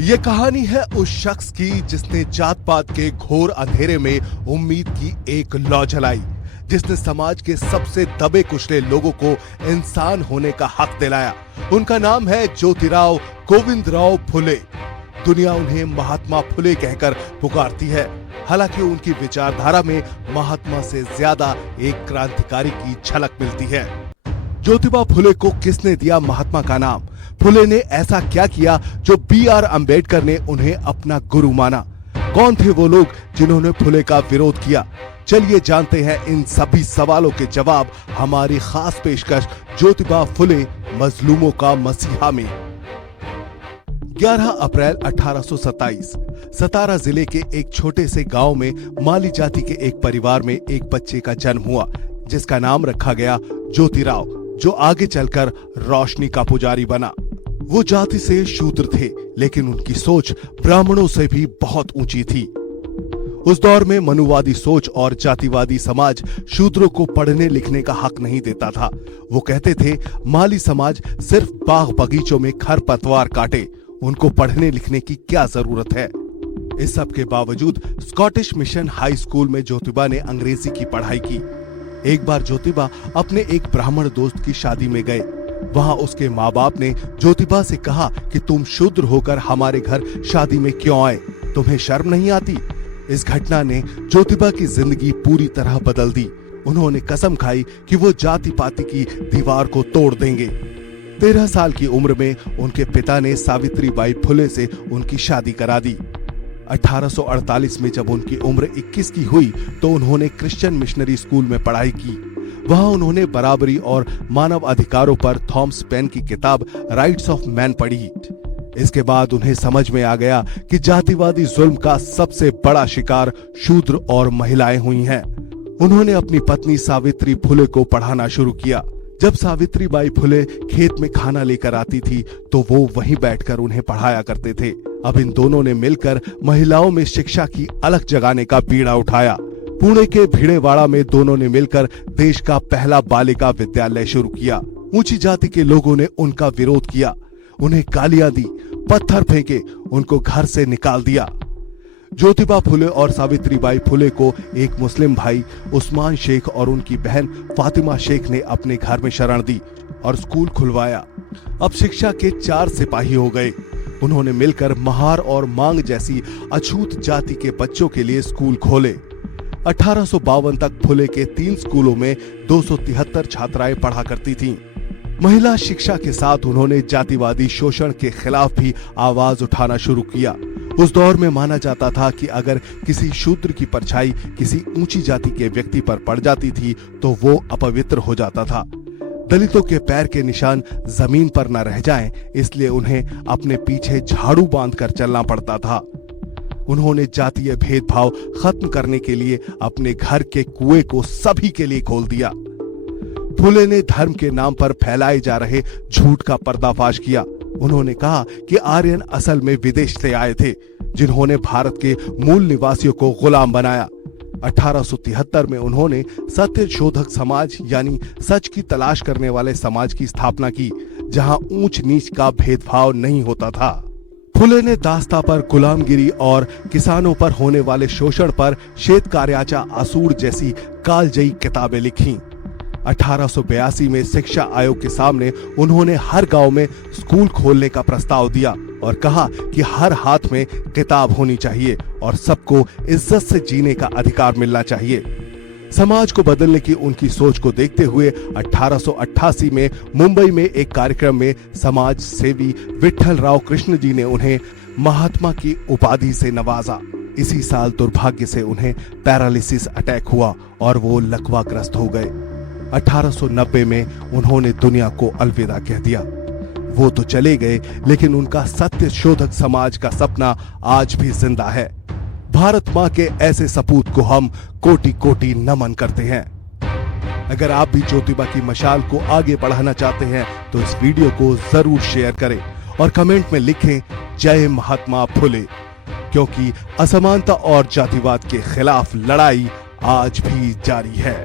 ये कहानी है उस शख्स की जिसने जात पात के घोर अंधेरे में उम्मीद की एक लौ जलाई, जिसने समाज के सबसे दबे कुचले लोगों को इंसान होने का हक दिलाया। उनका नाम है ज्योतिराव गोविंदराव फुले। दुनिया उन्हें महात्मा फुले कहकर पुकारती है, हालांकि उनकी विचारधारा में महात्मा से ज्यादा एक क्रांतिकारी की झलक मिलती है। ज्योतिबा फुले को किसने दिया महात्मा का नाम? फुले ने ऐसा क्या किया जो B.R. अम्बेडकर ने उन्हें अपना गुरु माना? कौन थे वो लोग जिन्होंने फुले का विरोध किया? चलिए जानते हैं इन सभी सवालों के जवाब हमारी खास पेशकश ज्योतिबा फुले मजलूमों का मसीहा में। 11 अप्रैल 1827 सतारा जिले के एक छोटे से गांव में माली जाति के एक परिवार में एक बच्चे का जन्म हुआ, जिसका नाम रखा गया ज्योतिराव, जो आगे चलकर रोशनी का पुजारी बना। वो जाति से शूद्र थे, लेकिन उनकी सोच ब्राह्मणों से भी बहुत ऊंची थी। उस दौर में मनुवादी सोच और जातिवादी समाज शूद्रों को पढ़ने लिखने का हक नहीं देता था। वो कहते थे माली समाज सिर्फ बाग बगीचों में खरपतवार काटे, उनको पढ़ने लिखने की क्या जरूरत है। इस सब के बावजूद स्कॉटिश मिशन हाई स्कूल में ज्योतिबा ने अंग्रेजी की पढ़ाई की। एक बार ज्योतिबा अपने एक ब्राह्मण दोस्त की शादी में गए। वहां उसके माँ बाप ने ज्योतिबा से कहा कि तुम शूद्र होकर हमारे घर शादी में क्यों आए, तुम्हें शर्म नहीं आती? इस घटना ने ज्योतिबा की जिंदगी पूरी तरह बदल दी। उन्होंने कसम खाई कि वो जाति पाति की दीवार को तोड़ देंगे। 13 साल की उम्र में उनके पिता ने सावित्री बाई फुले से उनकी शादी करा दी। 1848 में जब उनकी उम्र 21 की हुई तो उन्होंने क्रिश्चियन मिशनरी स्कूल में पढ़ाई की। वहां उन्होंने बराबरी और मानव अधिकारों पर थॉमस पेन की किताब राइट्स ऑफ मैन पढ़ी। इसके बाद उन्हें समझ में आ गया कि जातिवादी जुल्म का सबसे बड़ा शिकार शूद्र और महिलाएं हुई हैं। उन्होंने अपनी पत्नी सावित्री फुले को पढ़ाना शुरू किया। जब सावित्री बाई फुले खेत में खाना लेकर आती थी तो वो वहीं बैठकर उन्हें पढ़ाया करते थे। अब इन दोनों ने मिलकर महिलाओं में शिक्षा की अलख जगाने का बीड़ा उठाया। पुणे के भिड़ेवाड़ा में दोनों ने मिलकर देश का पहला बालिका विद्यालय शुरू किया। ऊंची जाति के लोगों ने उनका विरोध किया, उन्हें गालियां दी, पत्थर फेंके, उनको घर से निकाल दिया। ज्योतिबा फुले और सावित्री बाई फुले को एक मुस्लिम भाई उस्मान शेख और उनकी बहन फातिमा शेख ने अपने घर में शरण दी और स्कूल खुलवाया। अब शिक्षा के 4 सिपाही हो गए। उन्होंने मिलकर महार और मांग जैसी अछूत जाति के बच्चों के लिए स्कूल खोले। 1852 तक फुले के 3 स्कूलों में 273 छात्राएं पढ़ा करती थीं। महिला शिक्षा के साथ उन्होंने जातिवादी शोषण के खिलाफ भी आवाज उठाना शुरू किया। उस दौर में माना जाता था कि अगर किसी शूद्र की परछाई किसी ऊंची जाति के व्यक्ति पर पड़ जाती थी तो वो अपवित्र हो जाता था। दलितों के पैर के निशान जमीन पर न रह जाएं, इसलिए उन्हें अपने पीछे झाड़ू बांधकर चलना पड़ता था। उन्होंने जातीय भेदभाव खत्म करने के लिए अपने घर के कुएं को सभी के लिए खोल दिया। फुले ने धर्म के नाम पर फैलाए जा रहे झूठ का पर्दाफाश किया। उन्होंने कहा कि आर्यन असल में विदेश से आए थे, जिन्होंने भारत के मूल निवासियों को गुलाम बनाया। 1873 में उन्होंने सत्य शोधक समाज यानी सच की तलाश करने वाले समाज की स्थापना की, जहां ऊंच नीच का भेदभाव नहीं होता था। फुले ने दास्ता पर गुलामगिरी और किसानों पर होने वाले शोषण पर श्वेत कार्याचा असूर जैसी कालजयी किताबें लिखी। 1882 में शिक्षा आयोग के सामने उन्होंने हर गांव में स्कूल खोलने का प्रस्ताव दिया और कहा कि हर हाथ में किताब होनी चाहिए और सबको इज्जत से जीने का अधिकार मिलना चाहिए। समाज को बदलने की उनकी सोच को देखते हुए 1888 में मुंबई में एक कार्यक्रम में समाज सेवी विट्ठल राव कृष्ण जी ने उन्हें महात्मा की उपाधि से नवाजा। इसी साल दुर्भाग्य से उन्हें पैरालिसिस अटैक हुआ और वो लकवाग्रस्त हो गए। 1890 में उन्होंने दुनिया को अलविदा कह दिया। वो तो चले गए, लेकिन उनका सत्य शोधक समाज का सपना आज भी जिंदा है। भारत माँ के ऐसे सपूत को हम कोटि कोटि नमन करते हैं। अगर आप भी ज्योतिबा की मशाल को आगे बढ़ाना चाहते हैं तो इस वीडियो को जरूर शेयर करें और कमेंट में लिखें जय महात्मा फुले, क्योंकि असमानता और जातिवाद के खिलाफ लड़ाई आज भी जारी है।